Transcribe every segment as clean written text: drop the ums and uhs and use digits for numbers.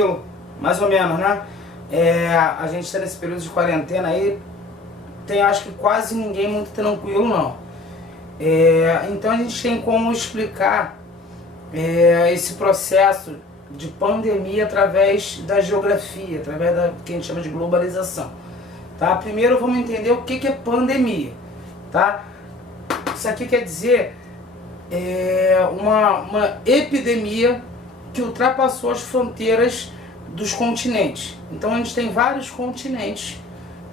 tranquilo, mais ou menos, né? A gente está nesse período de quarentena aí, tem acho que quase ninguém muito tranquilo não. Então a gente tem como explicar esse processo de pandemia através da geografia, através da que a gente chama de globalização. Tá? Primeiro vamos entender o que é pandemia. Tá? Isso aqui quer dizer uma epidemia que ultrapassou as fronteiras dos continentes. Então a gente tem vários continentes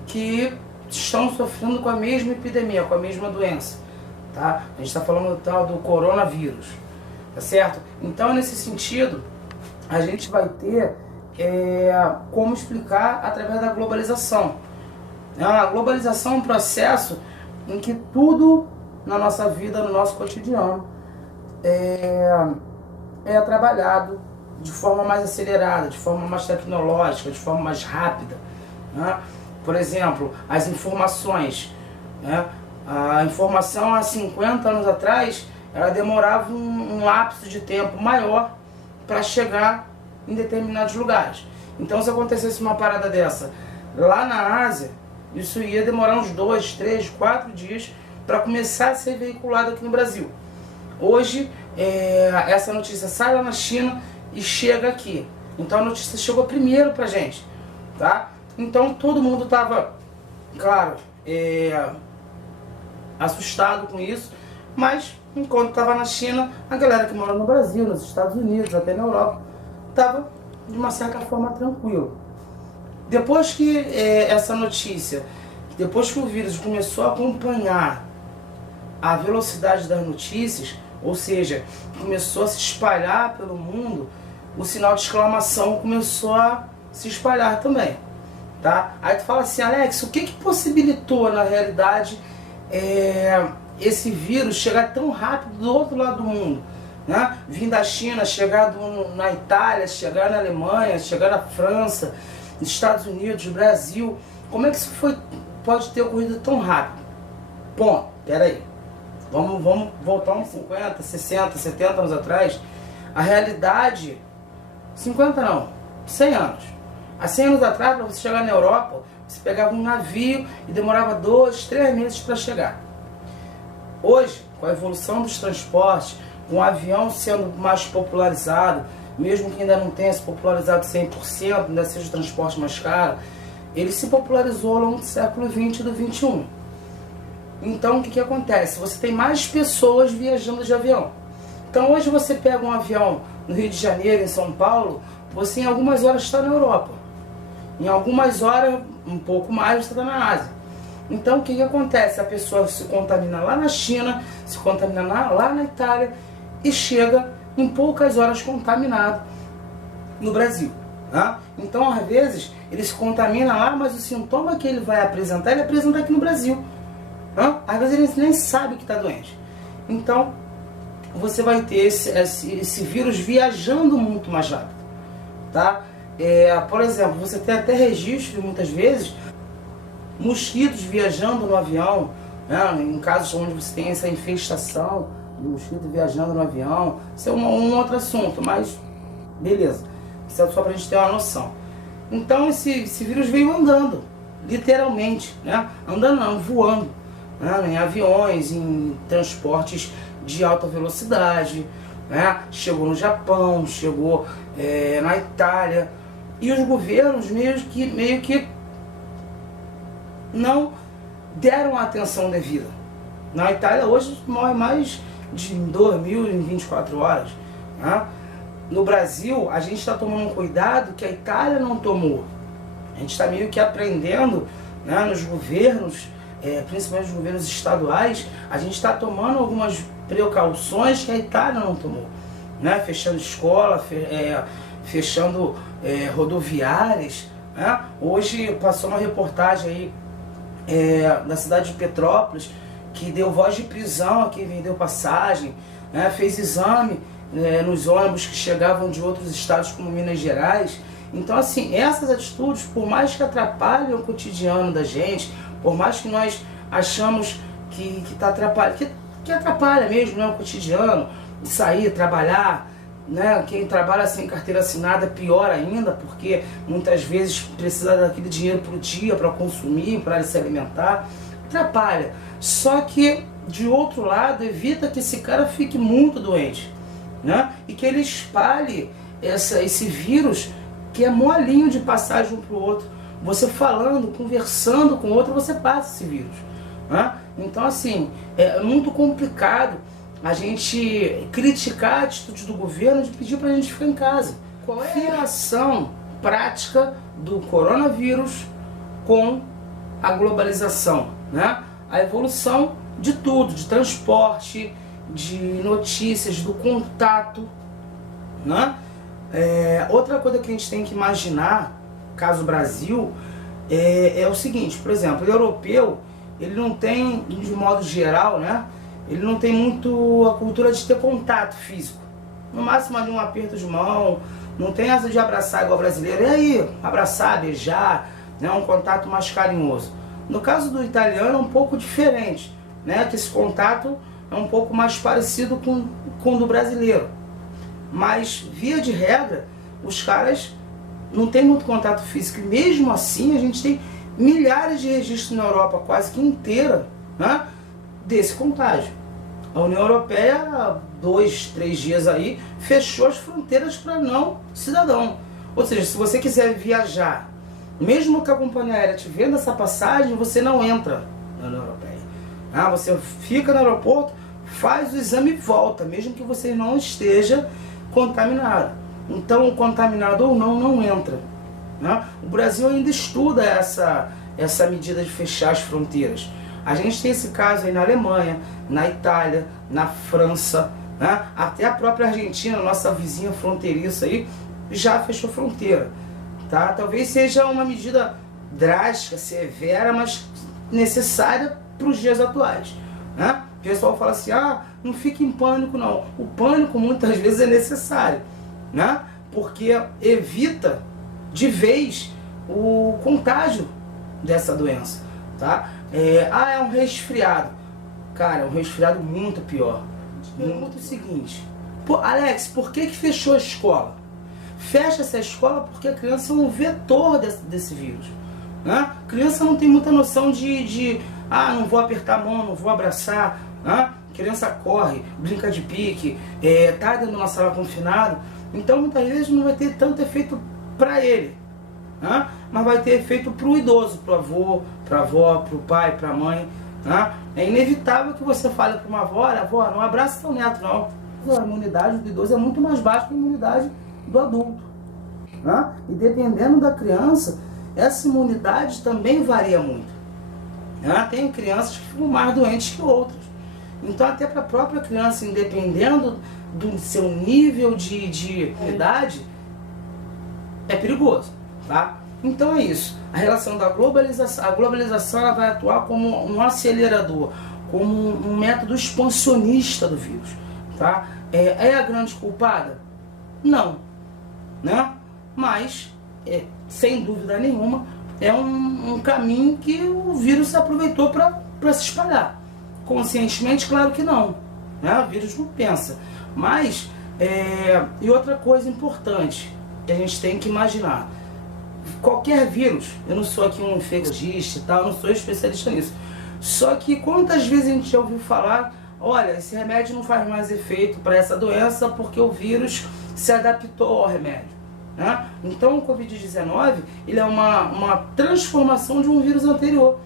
que estão sofrendo com a mesma epidemia, com a mesma doença. Tá? A gente está falando do tal do coronavírus. Tá certo? Então nesse sentido, a gente vai ter como explicar através da globalização. A globalização é um processo em que tudo na nossa vida, no nosso cotidiano, é trabalhado de forma mais acelerada, de forma mais tecnológica, de forma mais rápida. Né? Por exemplo, as informações. Né? A informação há 50 anos atrás, ela demorava um lapso de tempo maior para chegar em determinados lugares. Então, se acontecesse uma parada dessa lá na Ásia, isso ia demorar uns 2, 3, 4 dias para começar a ser veiculado aqui no Brasil. Hoje, essa notícia sai lá na China e chega aqui. Então a notícia chegou primeiro pra gente, tá? Então todo mundo estava, claro, assustado com isso, mas enquanto estava na China, a galera que mora no Brasil, nos Estados Unidos, até na Europa, estava de uma certa forma tranquilo. Depois que essa notícia, depois que o vírus começou a acompanhar a velocidade das notícias, ou seja, começou a se espalhar pelo mundo, o sinal de exclamação começou a se espalhar também, tá? Aí tu fala assim, Alex, o que possibilitou na realidade esse vírus chegar tão rápido do outro lado do mundo, né? Vir da China, chegar na Itália, chegar na Alemanha, chegar na França, nos Estados Unidos, Brasil. Como é que isso pode ter ocorrido tão rápido? Bom, peraí. Vamos voltar uns 50, 60, 70 anos atrás. A realidade, 50 não, 100 anos. Há 100 anos atrás, para você chegar na Europa, você pegava um navio e demorava 2, 3 meses para chegar. Hoje, com a evolução dos transportes, com o avião sendo mais popularizado, mesmo que ainda não tenha se popularizado 100%, ainda seja o transporte mais caro, ele se popularizou ao longo do século XX e do XXI. Então o que acontece? Você tem mais pessoas viajando de avião. Então hoje você pega um avião no Rio de Janeiro, em São Paulo, você em algumas horas está na Europa. Em algumas horas, um pouco mais, você está na Ásia. Então o que acontece? A pessoa se contamina lá na China, se contamina lá na Itália e chega em poucas horas contaminado no Brasil. Tá? Então às vezes ele se contamina lá, mas o sintoma que ele vai apresentar, ele apresenta aqui no Brasil. Às vezes ele nem sabe que está doente. Então você vai ter esse vírus viajando muito mais rápido, tá? Por exemplo, você tem até registro muitas vezes mosquitos viajando no avião, né? Em casos onde você tem essa infestação de mosquito viajando no avião. Isso é um outro assunto, mas beleza, isso é só para a gente ter uma noção. Então esse vírus veio andando, literalmente, né? Andando não, voando, em aviões, em transportes de alta velocidade, né? Chegou no Japão, chegou na Itália, e os governos meio que não deram a atenção devida. Na Itália hoje morre mais de 2.000 em 24 horas. Né? No Brasil a gente está tomando um cuidado que a Itália não tomou. A gente está meio que aprendendo, né, nos governos, principalmente os governos estaduais, a gente está tomando algumas precauções que a Itália não tomou, né? Fechando escola, fechando rodoviárias, né? Hoje passou uma reportagem aí da cidade de Petrópolis, que deu voz de prisão a quem vendeu passagem, né? Fez exame nos ônibus que chegavam de outros estados como Minas Gerais. Então assim, essas atitudes, por mais que atrapalhem o cotidiano da gente, por mais que nós achamos que atrapalha mesmo, né, o cotidiano, sair, trabalhar, né? Quem trabalha sem carteira assinada é pior ainda, porque muitas vezes precisa daquele dinheiro para o dia, para consumir, para se alimentar, atrapalha. Só que, de outro lado, evita que esse cara fique muito doente, né? E que ele espalhe esse vírus que é molinho de passar de um para o outro. Você falando, conversando com o outro, você passa esse vírus, né? Então, assim, é muito complicado a gente criticar a atitude do governo de pedir para a gente ficar em casa. Qual é a ação prática do coronavírus com a globalização, né? A evolução de tudo, de transporte, de notícias, do contato, né? Outra coisa que a gente tem que imaginar, caso Brasil, é o seguinte, por exemplo, o europeu, ele não tem, de modo geral, né? Ele não tem muito a cultura de ter contato físico. No máximo ali um aperto de mão, não tem essa de abraçar igual brasileiro. E aí, abraçar, beijar, né? Um contato mais carinhoso. No caso do italiano é um pouco diferente, né? Que esse contato é um pouco mais parecido com o do brasileiro. Mas, via de regra, os caras não têm muito contato físico. E mesmo assim, a gente tem milhares de registros na Europa, quase que inteira, né? Desse contágio. A União Europeia, há 2, 3 dias aí, fechou as fronteiras para não cidadão. Ou seja, se você quiser viajar, mesmo que a companhia aérea te venda essa passagem, você não entra na União Europeia. Você fica no aeroporto, faz o exame e volta, mesmo que você não esteja contaminado. Então, o contaminado ou não entra, né? O Brasil ainda estuda essa medida de fechar as fronteiras. A gente tem esse caso aí na Alemanha, na Itália, na França, né? Até a própria Argentina, nossa vizinha fronteiriça aí, já fechou fronteira, tá? Talvez seja uma medida drástica, severa, mas necessária para os dias atuais, né? O pessoal fala assim, não fique em pânico não. O pânico muitas vezes é necessário, né? Porque evita de vez o contágio dessa doença, tá? É um resfriado. Cara, é um resfriado muito pior. Pergunta o seguinte, Alex, por que fechou a escola? Fecha essa escola porque a criança é um vetor desse vírus, né? A criança não tem muita noção de não vou apertar a mão, não vou abraçar, né? A criança corre, brinca de pique, tá dentro de uma sala confinada, então muitas vezes não vai ter tanto efeito para ele, né? Mas vai ter efeito para o idoso, para o avô, para a avó, para o pai, para a mãe, né? É inevitável que você fale para uma avó, olha, avó, não abraça seu neto não. A imunidade do idoso é muito mais baixa que a imunidade do adulto, né? E dependendo da criança, essa imunidade também varia muito, né? Tem crianças que ficam mais doentes que outras. Então até para a própria criança, independendo do seu nível de imunidade, é perigoso, tá? Então é isso. A relação da globalização, a globalização ela vai atuar como um acelerador, como um método expansionista do vírus, tá? É a grande culpada? Não, né? Mas, sem dúvida nenhuma, é um caminho que o vírus se aproveitou para se espalhar. Conscientemente, claro que não, né? O vírus não pensa. Mas, e outra coisa importante que a gente tem que imaginar, qualquer vírus, eu não sou aqui um infectologista e tal, eu não sou especialista nisso, só que quantas vezes a gente já ouviu falar, olha, esse remédio não faz mais efeito para essa doença porque o vírus se adaptou ao remédio, né? Então o Covid-19 ele é uma transformação de um vírus anterior,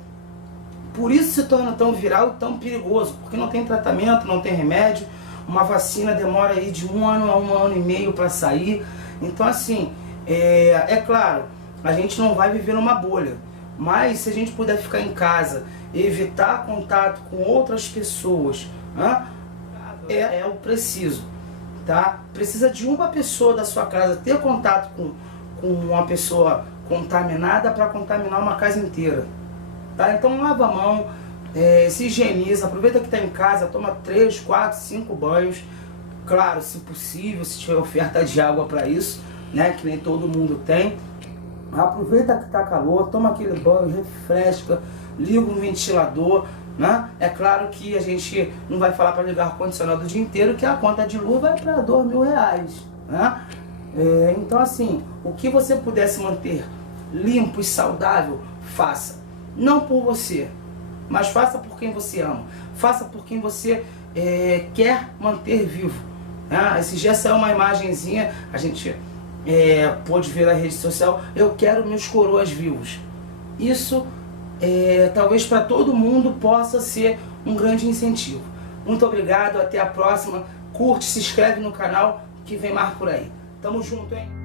por isso se torna tão viral e tão perigoso, porque não tem tratamento, não tem remédio, uma vacina demora aí de 1 ano a 1 ano e meio para sair. Então assim, é claro, a gente não vai viver numa bolha, mas se a gente puder ficar em casa, evitar contato com outras pessoas, né, é o preciso, tá? Precisa de uma pessoa da sua casa ter contato com uma pessoa contaminada para contaminar uma casa inteira, tá? Então lava a mão, se higieniza, aproveita que está em casa, toma 3, 4, 5 banhos, claro, se possível, se tiver oferta de água para isso, né, que nem todo mundo tem. Aproveita que está calor, toma aquele banho, refresca, liga um ventilador, né? É claro que a gente não vai falar para ligar ar-condicionado o dia inteiro, que a conta de luz vai para R$ 2.000, né? Então assim, o que você puder se manter limpo e saudável, faça. Não por você, mas faça por quem você ama. Faça por quem você quer manter vivo. Esse dia saiu uma imagenzinha, a gente pôde ver na rede social, eu quero meus coroas vivos. Isso talvez para todo mundo possa ser um grande incentivo. Muito obrigado, até a próxima. Curte, se inscreve no canal que vem mais por aí. Tamo junto, hein?